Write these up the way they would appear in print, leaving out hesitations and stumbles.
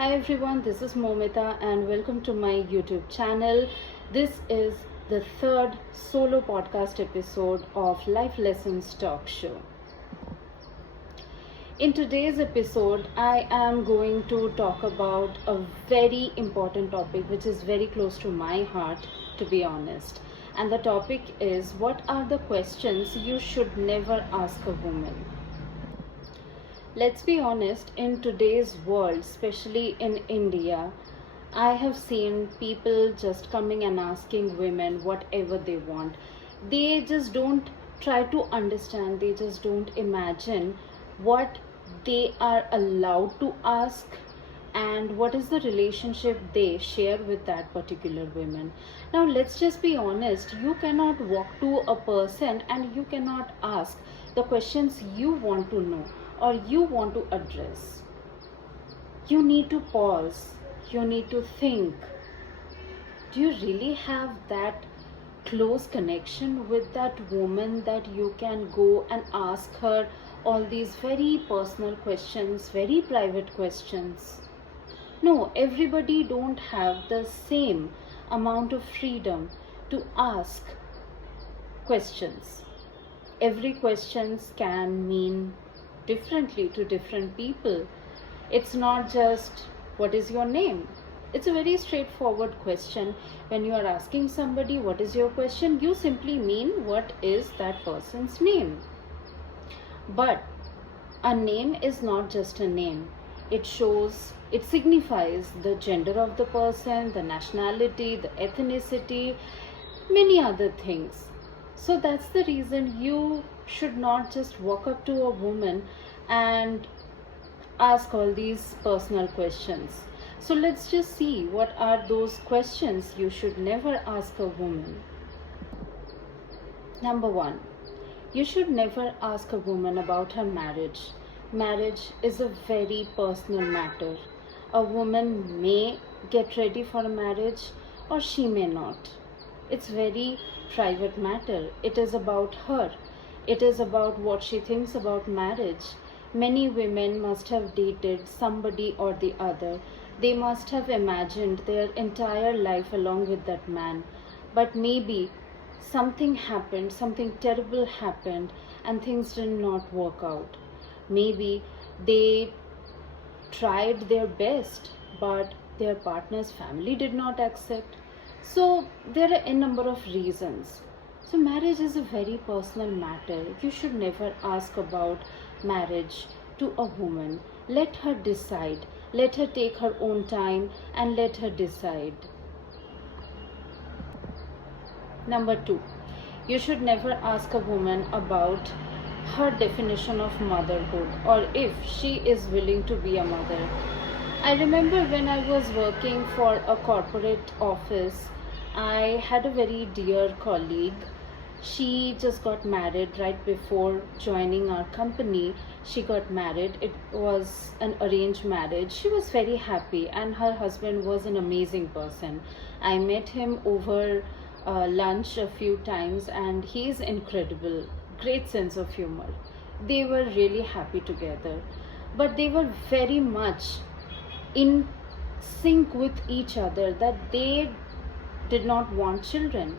Hi everyone, this is Momita and welcome to my YouTube channel. This is the third solo podcast episode of Life Lessons Talk Show. In today's episode, I am going to talk about a very important topic which is very close to my heart, to be honest. And the topic is, what are the questions you should never ask a woman? Let's be honest, in today's world, especially in India, I have seen people just coming and asking women whatever they want. They just don't try to understand, they just don't imagine what they are allowed to ask and what is the relationship they share with that particular woman. Now let's just be honest, you cannot walk to a person and you cannot ask the questions you want to know or you want to address. You need to pause, you need to think. Do you really have that close connection with that woman that you can go and ask her all these very personal questions, very private questions? No, everybody don't have the same amount of freedom to ask questions. Every questions can mean differently to different people. It's not just what is your name. It's a very straightforward question. When you are asking somebody what is your question, you simply mean what is that person's name. But a name is not just a name. It signifies the gender of the person, the nationality, the ethnicity, many other things. So that's the reason you should not just walk up to a woman and ask all these personal questions. So let's just see what are those questions you should never ask a woman. Number 1, you should never ask a woman about her marriage. Marriage is a very personal matter. A woman may get ready for a marriage or she may not. It's very private matter. It is about her. It is about what she thinks about marriage. Many women must have dated somebody or the other. They must have imagined their entire life along with that man. But maybe something happened, something terrible happened, and things did not work out. Maybe they tried their best, but their partner's family did not accept. So there are a number of reasons. So marriage is a very personal matter. You should never ask about marriage to a woman. Let her decide. Let her take her own time and let her decide. Number 2, you should never ask a woman about her definition of motherhood or if she is willing to be a mother. I remember when I was working for a corporate office, I had a very dear colleague. She just got married right before joining our company. She got married. It was an arranged marriage. She was very happy and her husband was an amazing person. I met him over lunch a few times and he's incredible. Great sense of humor. They were really happy together. But they were very much in sync with each other that they did not want children.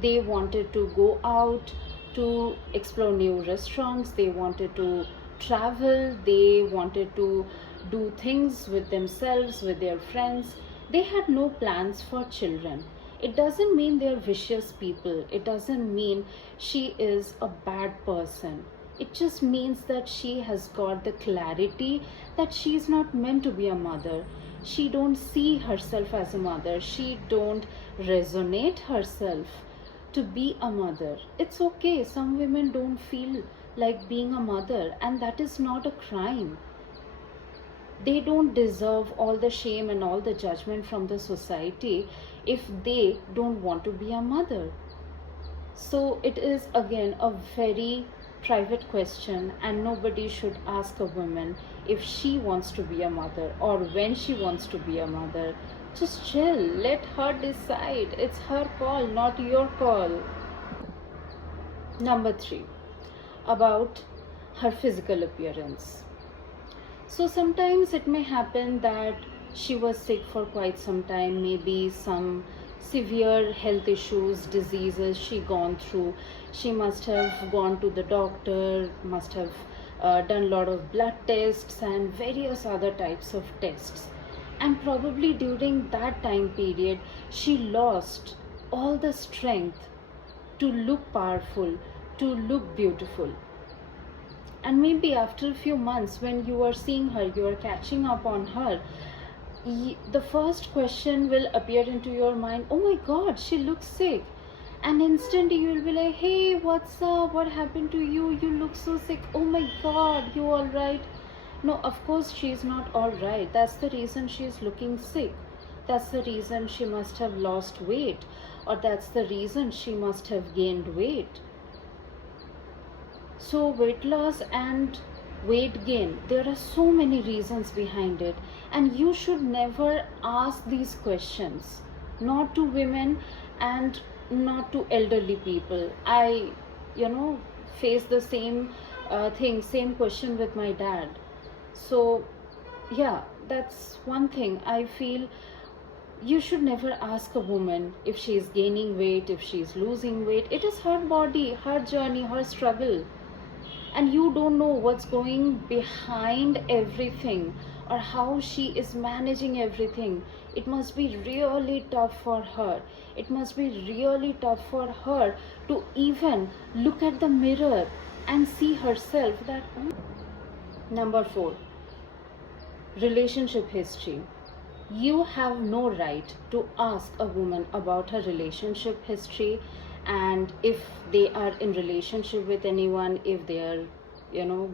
They wanted to go out to explore new restaurants. They wanted to travel. They wanted to do things with themselves, with their friends. They had no plans for children. It doesn't mean they're vicious people. It doesn't mean she is a bad person. It just means that she has got the clarity that she's not meant to be a mother. She don't see herself as a mother. She don't resonate herself to be a mother. It's okay. Some women don't feel like being a mother and that is not a crime. They don't deserve all the shame and all the judgment from the society if they don't want to be a mother. So it is again a very private question and nobody should ask a woman if she wants to be a mother or when she wants to be a mother. Just chill, let her decide. It's her call, not your call. Number 3, about her physical appearance. So sometimes it may happen that she was sick for quite some time, maybe some severe health issues, diseases she gone through. She must have gone to the doctor, must have done a lot of blood tests and various other types of tests. And probably during that time period, she lost all the strength to look powerful, to look beautiful. And maybe after a few months, when you are seeing her, you are catching up on her, the first question will appear into your mind, oh my god, she looks sick. And instantly you will be like, hey, what's up, what happened to you, you look so sick, oh my god, you all right? No, of course she is not all right. That's the reason she is looking sick. That's the reason she must have lost weight, or that's the reason she must have gained weight. So weight loss and weight gain, there are so many reasons behind it, and you should never ask these questions, not to women and not to elderly people. I face the same same question with my dad. So yeah, that's one thing I feel. You should never ask a woman if she is gaining weight, if she is losing weight. It is her body, her journey, her struggle, and you don't know what's going behind everything or how she is managing everything. It must be really tough for her. It must be really tough for her to even look at the mirror and see herself that, oh. Number 4, relationship history. You have no right to ask a woman about her relationship history, and if they are in relationship with anyone, if they are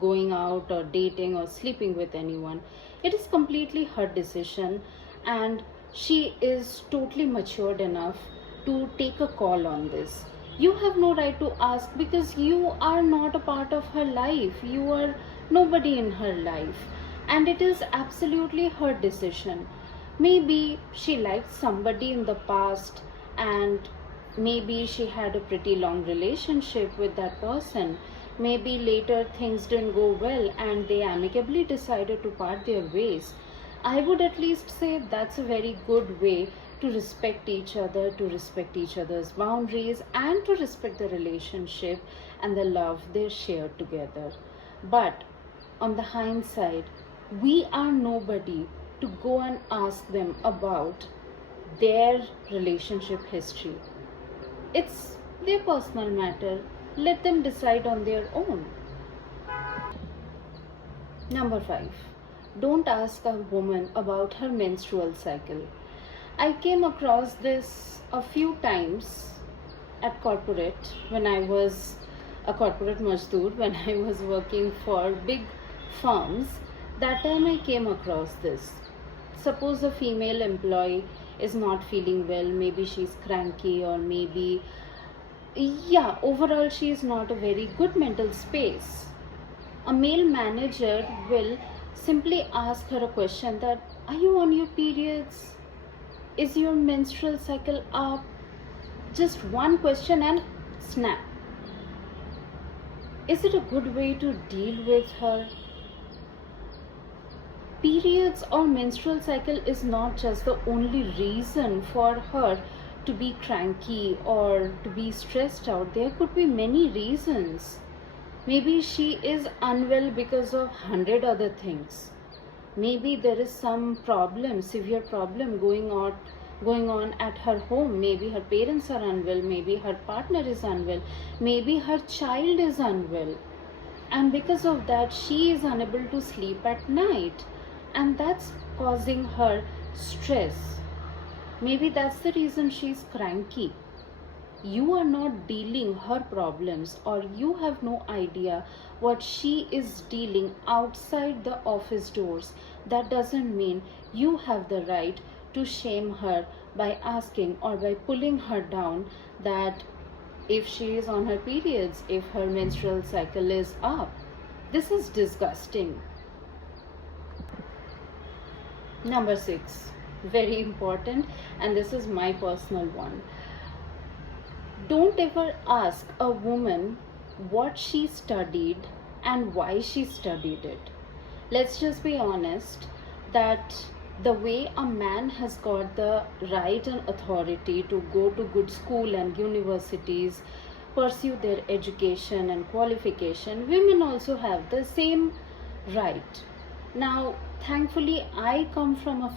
going out or dating or sleeping with anyone. It is completely her decision, and she is totally matured enough to take a call on this. You have no right to ask, because you are not a part of her life. You are nobody in her life, and it is absolutely her decision. Maybe she liked somebody in the past, and maybe she had a pretty long relationship with that person. Maybe later things didn't go well and they amicably decided to part their ways. I would at least say that's a very good way to respect each other, to respect each other's boundaries, and to respect the relationship and the love they share together. But on the hindsight, we are nobody to go and ask them about their relationship history. It's their personal matter. Let them decide on their own. Number 5, don't ask a woman about her menstrual cycle. I came across this a few times at corporate, when I was a corporate mazdoor, when I was working for big firms. That time I came across this. Suppose a female employee is not feeling well, maybe she's cranky, or maybe, overall she is not a very good mental space. A male manager will simply ask her a question that, are you on your periods? Is your menstrual cycle up? Just one question and snap. Is it a good way to deal with her? Periods or menstrual cycle is not just the only reason for her to be cranky or to be stressed out. There could be many reasons. Maybe she is unwell because of 100 other things. Maybe there is some problem, severe problem going on at her home. Maybe her parents are unwell, maybe her partner is unwell, maybe her child is unwell, and because of that she is unable to sleep at night, and that's causing her stress. Maybe that's the reason she's cranky. You are not dealing her problems, or you have no idea what she is dealing outside the office doors. That doesn't mean you have the right to shame her by asking or by pulling her down that if she is on her periods, if her menstrual cycle is up. This is disgusting. Number 6, very important, and this is my personal one. Don't ever ask a woman what she studied and why she studied it. Let's just be honest that The way a man has got the right and authority to go to good school and universities, pursue their education and qualification, women also have the same right. Now, thankfully, I come from a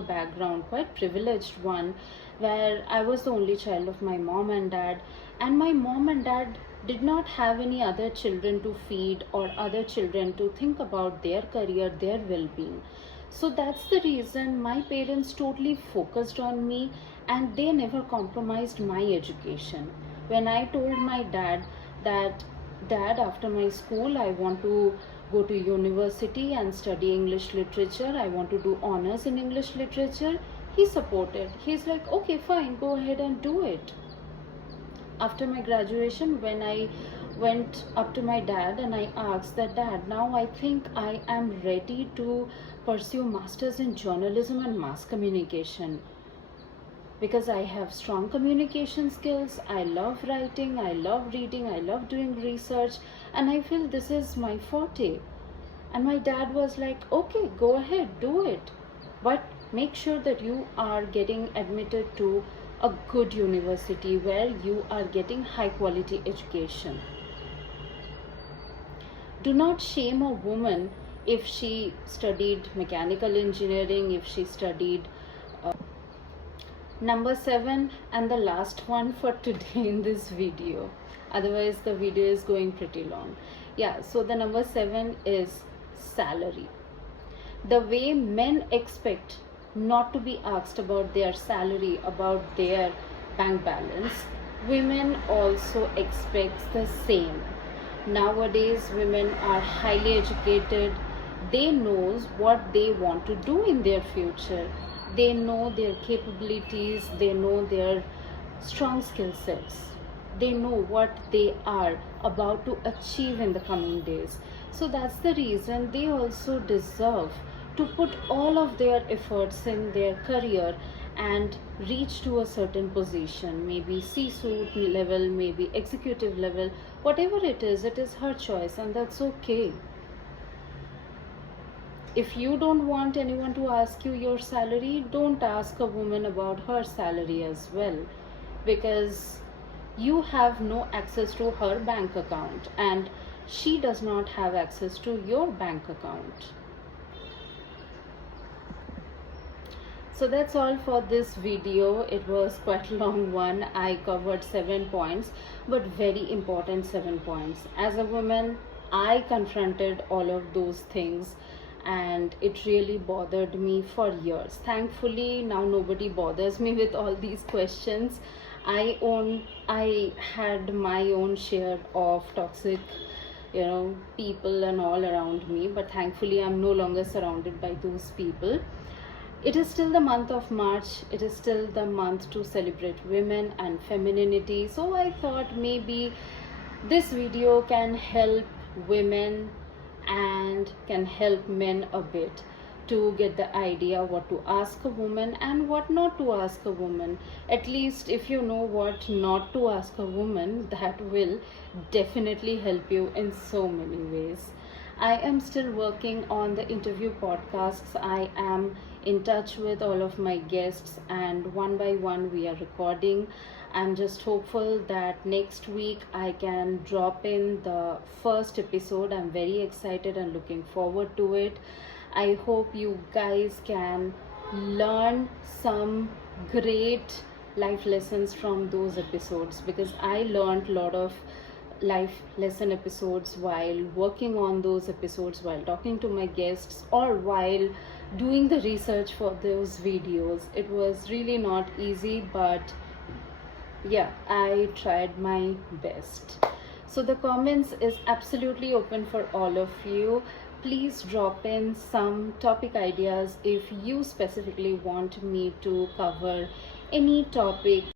background, quite privileged one, where I was the only child of my mom and dad, and my mom and dad did not have any other children to feed or other children to think about their career, their well being. So that's the reason my parents totally focused on me and they never compromised my education. When I told my dad that, Dad, after my school, I want to go to university and study English literature, I want to do honors in English literature, he supported. He's like, okay, fine, go ahead and do it. After my graduation, when I went up to my dad and I asked that, Dad, now I think I am ready to pursue masters in journalism and mass communication because I have strong communication skills, I love writing, I love reading, I love doing research, and I feel this is my forte. And my dad was like, okay, go ahead, do it, but make sure that you are getting admitted to a good university where you are getting high quality education. Do not shame a woman if she studied mechanical engineering, if she studied Number 7 and the last one for today in this video, otherwise the video is going pretty long. Yeah, so the number 7 is salary. The way men expect not to be asked about their salary, about their bank balance, women also expect the same. Nowadays women are highly educated, they knows what they want to do in their future, they know their capabilities, they know their strong skill sets, they know what they are about to achieve in the coming days. So that's the reason they also deserve to put all of their efforts in their career and reach to a certain position, maybe C-suite level, maybe executive level, whatever it is her choice, and that's okay. If you don't want anyone to ask you your salary, don't ask a woman about her salary as well, because you have no access to her bank account and she does not have access to your bank account. So that's all for this video. It was quite a long one. I covered 7 points, but very important 7 points. As a woman, I confronted all of those things and it really bothered me for years. Thankfully, now nobody bothers me with all these questions. I had my own share of toxic, people and all around me, but thankfully I'm no longer surrounded by those people. It is still the month of March. It is still the month to celebrate women and femininity. So I thought maybe this video can help women and can help men a bit to get the idea what to ask a woman and what not to ask a woman. At least if you know what not to ask a woman, that will definitely help you in so many ways. I am still working on the interview podcasts. I am in touch with all of my guests and one by one we are recording. I'm just hopeful that next week I can drop in the first episode. I'm very excited and looking forward to it. I hope you guys can learn some great life lessons from those episodes, because I learned a lot of life lesson episodes while working on those episodes, while talking to my guests, or while doing the research for those videos. It was really not easy, but yeah, I tried my best. So the comments is absolutely open for all of you. Please drop in some topic ideas if you specifically want me to cover any topic